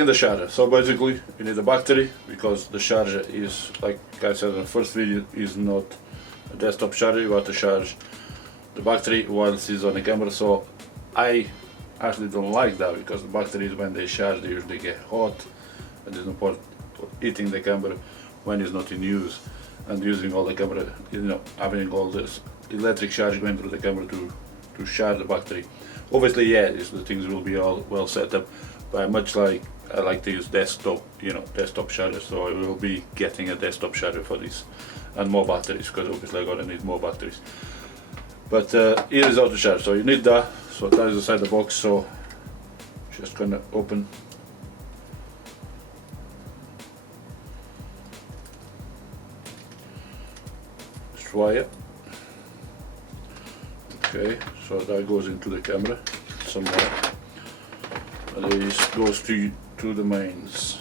connecting the charger. So basically you need a battery, because the charger is, like I said in the first video, is not a desktop charger. You have to charge the battery whilst it's on the camera. So I actually don't like that, because the batteries, when they charge, they usually get hot, and there's no point heating the camera when it's not in use, and using all the camera, you know, having all this electric charge going through the camera to charge the battery. Obviously, yeah, the things will be all well set up, but much like I like to use desktop, you know, desktop charger, so I will be getting a desktop charger for this, and more batteries, because obviously I'm gonna need more batteries. But here is how to charge. So you need that. So that is inside the box. So just gonna open. This wire. Okay, so that goes into the camera somewhere, and this goes to the mains.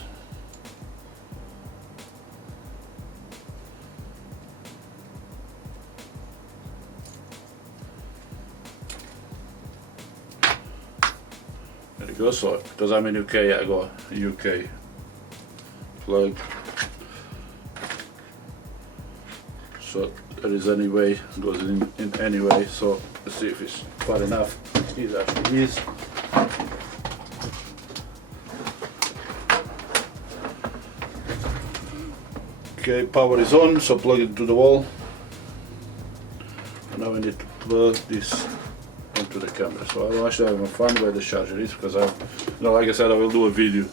There you go. So because I'm in UK, I got a UK plug. So there is any way, goes in any way. So let's see if it's far enough. It actually is. Okay, power is on, so plug it to the wall. And now we need to plug this into the camera. So I'm actually having fun where the charger is, because like I said, I will do a video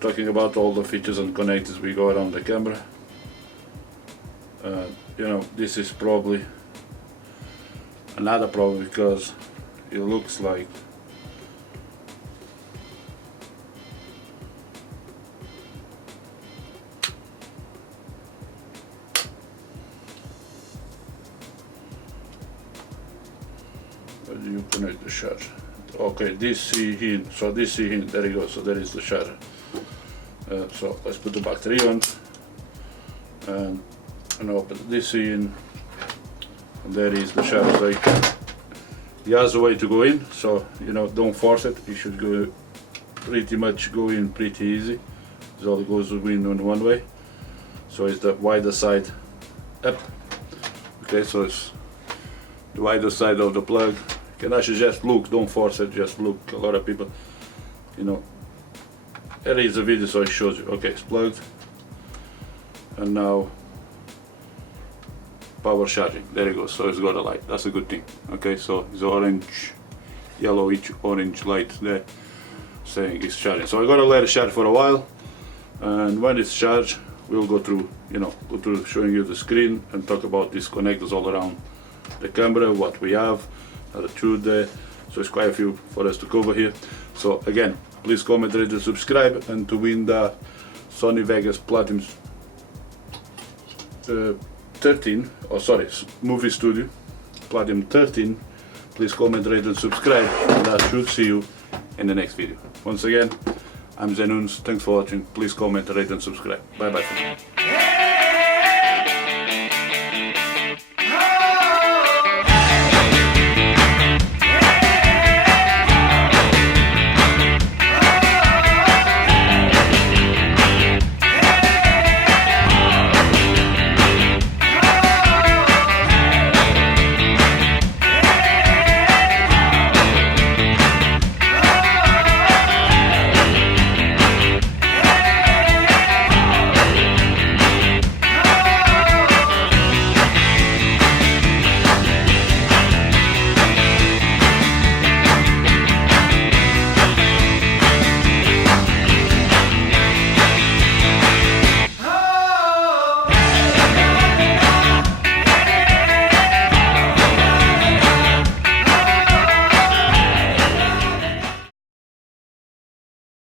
talking about all the features and connectors we go around the camera. You know, this is probably another problem, because it looks like where do you connect the charger? Okay, DC in. So DC in, there you go. So there is the charger. So let's put the battery on and open the DC in, and there is the charger. So he has a way to go in, so you know, don't force it. You should go pretty much go in pretty easy. It all goes in on one way. So it's the wider side up. Okay, so it's the wider side of the plug. You can actually just look, don't force it, just look. A lot of people, you know, there is a video, so it shows you. Okay, it's plugged, and now power charging. There you go. So it's got a light. That's a good thing. Okay, so it's orange, yellowish orange light there saying it's charging. So I gotta let it charge for a while, and when it's charged, we'll go through, you know, showing you the screen and talk about these connectors all around the camera, what we have, the tube there. So it's quite a few for us to cover here. So again, please comment, rate, and subscribe, and to win the Sony Vegas Platinum 13, or sorry, Movie Studio Platinum 13, please comment, rate, and subscribe, and I should see you in the next video. Once again, I'm Zenuns, thanks for watching, please comment, rate, and subscribe. Bye bye for now.